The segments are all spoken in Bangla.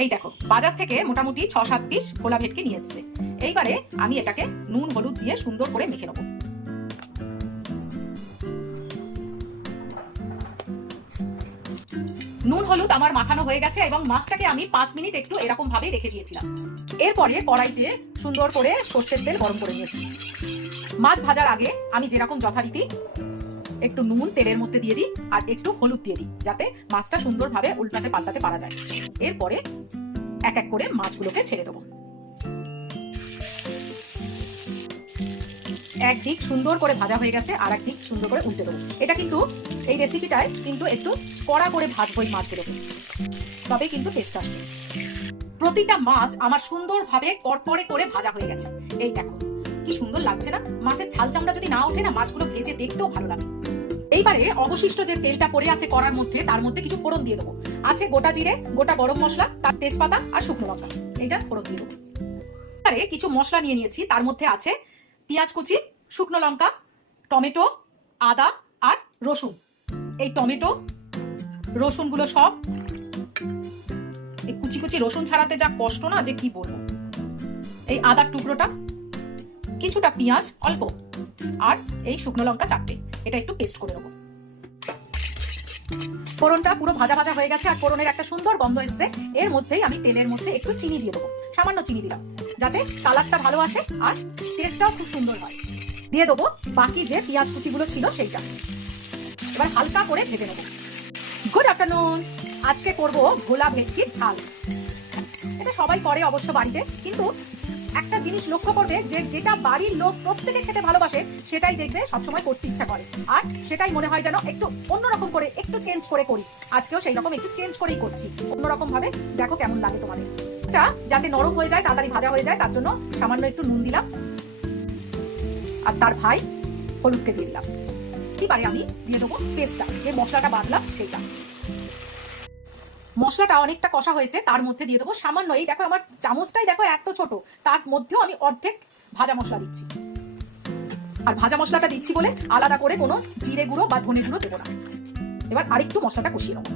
এই দেখো, বাজার থেকে মোটামুটি ছ সাত পিস খোলা ভেটকি নিয়ে এসছে। এইবারে আমি এটাকে নুন, হলুদ দিয়ে সুন্দর করে মেখে নেব। নুন, হলুদ আমার মাখানো হয়ে গেছে এবং মাছটাকে আমি পাঁচ মিনিট একটু এরকম ভাবে রেখে দিয়েছিলাম। এরপরে কড়াইতে সুন্দর করে সর্ষের তেল গরম করে নিয়েছি। মাছ ভাজার আগে আমি যেরকম যথারীতি একটু নুন তেলের মধ্যে দিয়ে দিই আর একটু হলুদ দিয়ে দিই, যাতে মাছটা সুন্দরভাবে উল্টাতে পাল্টাতে পারা যায়। এরপরে এক এক করে মাছগুলোকে ছেড়ে দেবো। একদিক সুন্দর করে ভাজা হয়ে গেছে আর একদিক সুন্দর করে উল্টে দেবো। এটা কিন্তু এই রেসিপিটায় কিন্তু একটু কড়া করে ভাজবো এই মাছগুলোকে। তবে কিন্তু টেস্ট আসবে। প্রতিটা মাছ আমার সুন্দরভাবে কড়কড়ে করে ভাজা হয়ে গেছে। এই দেখো, কি সুন্দর লাগছে না? মাছের ছাল চামড়া যদি না ওঠে না, মাছগুলো ভেজে দেখতেও ভালো লাগে। এইবারে অবশিষ্ট যে তেলটা পড়ে আছে কড়ার মধ্যে, তার মধ্যে কিছু ফোড়ন দিয়ে দেবো। আছে গোটা জিরে, গোটা গরম মশলা, তার তেজপাতা আর শুকনো লঙ্কা। এইটা ফোড়ন দিয়ে দেবো। এবারে কিছু মশলা নিয়ে নিয়েছি, তার মধ্যে আছে পেঁয়াজ কুচি, শুকনো লঙ্কা, টমেটো, আদা আর রসুন। এই টমেটো, রসুনগুলো সব, এই কুচি কুচি রসুন ছাড়াতে যা কষ্ট না যে কি বলব। এই আদার টুকরোটা, কিছুটা পেঁয়াজ অল্প, আর এই শুকনো লঙ্কা চারটে। এটা একটু পেস্ট করে নেব। ফোড়নটা পুরো ভাজা ভাজা হয়ে গেছে আর ফোড়নের একটা সুন্দর গন্ধ এসছে। এর মধ্যেই আমি তেলের মধ্যে একটু চিনি দিয়ে দেবো। সামান্য চিনি দিলাম, যাতে কালারটা ভালো আসে আর টেস্টটাও খুব সুন্দর হয়। দিয়ে দেবো বাকি যে পেঁয়াজ কুচিগুলো ছিল সেইটা। এবার হালকা করে ভেজে নেব। গুড আফটারনুন আজকে করব ভোলা ভেটকির ঝাল। এটা সবাই করে অবশ্য বাড়িতে, কিন্তু একটা জিনিস লক্ষ্য করবে যে যেটা বাড়ির লোক প্রত্যেকে খেতে ভালোবাসে, সেটাই দেখবে সবসময় করতে ইচ্ছা করে। আর সেটাই মনে হয় যেন একটু অন্যরকম করে, একটু চেঞ্জ করে করি। আজকেও সেই রকম একটু চেঞ্জ করেই করছি। অন্যরকম ভাবে দেখো কেমন লাগে তোমাদের। যাতে নরম হয়ে যায়, তাড়াতাড়ি ভাজা হয়ে যায়, তার জন্য সামান্য একটু নুন দিলাম। আর তার ভাই হলুদকে দিয়ে দিলাম। এবারে আমি দিয়ে দেবো পেস্টটা যে মশলাটা বাঁধলাম সেইটা। মশলাটা অনেকটা কষা হয়েছে, তার মধ্যে দিয়ে দেবো সামান্য। এই দেখো আমার চামচটাই দেখো এত ছোট, তার মধ্যেও আমি অর্ধেক ভাজা মশলা দিচ্ছি। আর ভাজা মশলাটা দিচ্ছি বলে আলাদা করে কোনো জিরে গুঁড়ো বা ধনে গুঁড়ো দেবো না। এবার আরেকটু মশলাটা কষিয়ে নেব।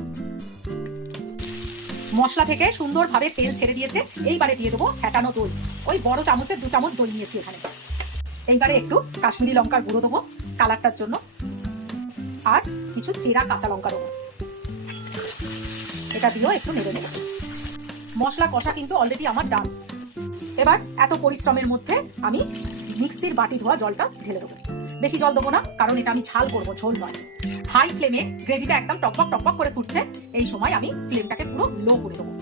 মশলা থেকে সুন্দরভাবে তেল ছেড়ে দিয়েছে, এইবারে দিয়ে দেবো ফ্যাটানো দই। ওই বড় চামচের দু চামচ দই নিয়েছি এখানে। এইবারে একটু কাশ্মীরি লঙ্কার গুঁড়ো দেবো কালারটার জন্য। আর কিছু চেরা কাঁচা লঙ্কা দেবো। এটা দিয়েও একটু নেড়ে নেব। মশলা কষা কিন্তু অলরেডি আমার ডান এবার এত পরিশ্রমের মধ্যে আমি মিক্সির বাটি ধোয়া জলটা ঢেলে দেবো। বেশি জল দেবো না, কারণ এটা আমি ঝাল করব, ঝোল নয়। হাই ফ্লেমে গ্রেভিটা একদম টকবক টকবক করে ফুটছে, এই সময় আমি ফ্লেমটাকে পুরো লো করে দেবো।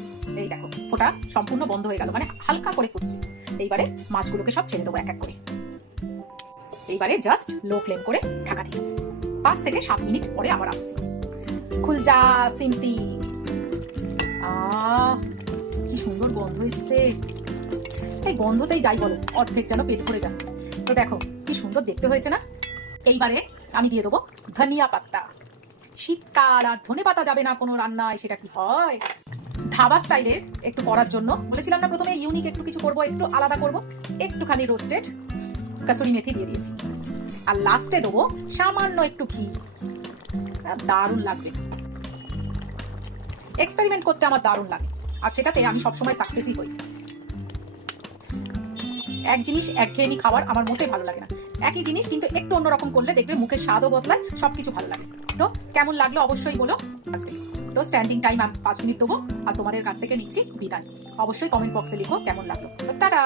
এই দেখো, ফোটা সম্পূর্ণ বন্ধ হয়ে গেল মানে হালকা করে ফুটছে। এইবারে মাছগুলোকে সব ছেড়ে দেবো এক এক করে। এইবারে জাস্ট লো ফ্লেম করে ঢাকা দেবো পাঁচ থেকে সাত মিনিট পরে আবার আসছি। খুলজা সিমসি আহ, কি সুন্দর গন্ধ এসছে। এই গন্ধতেই যাই বলো, অর্ধেক যেন পেট ভরে যায়। তো দেখো, কি সুন্দর দেখতে হয়েছে না? এইবারে আমি দিয়ে দেবো ধনিয়া পাত্তা শীতকাল আর ধনে পাতা যাবে না কোনো রান্নায়, সেটা কি হয়? ধাবা স্টাইলের একটু করার জন্য বলেছিলাম না প্রথমে ইউনিক একটু কিছু করব, একটু আলাদা করব, একটুখানি রোস্টেড কাসুরি মেথি দিয়ে দিয়েছি। আর লাস্টে দেবো সামান্য একটু ঘি। দারুণ লাগবে। এক্সপেরিমেন্ট করতে আমার দারুণ লাগে। আর সেটাতে আমি সবসময় সাকসেসই হই এক জিনিস একঘেয়েমি খাবার আমার মোটেই ভালো লাগে না। একই জিনিস কিন্তু একটু অন্যরকম করলে দেখবে মুখের স্বাদও বদলায় সব কিছু ভালো লাগে। তো কেমন লাগল অবশ্যই বলো। তো স্ট্যান্ডিং টাইম আমি পাঁচ মিনিট দেবো, আর তোমাদের কাছ থেকে নিচ্ছি বিদায়। অবশ্যই কমেন্ট বক্সে লিখো কেমন লাগল। তো টাটা!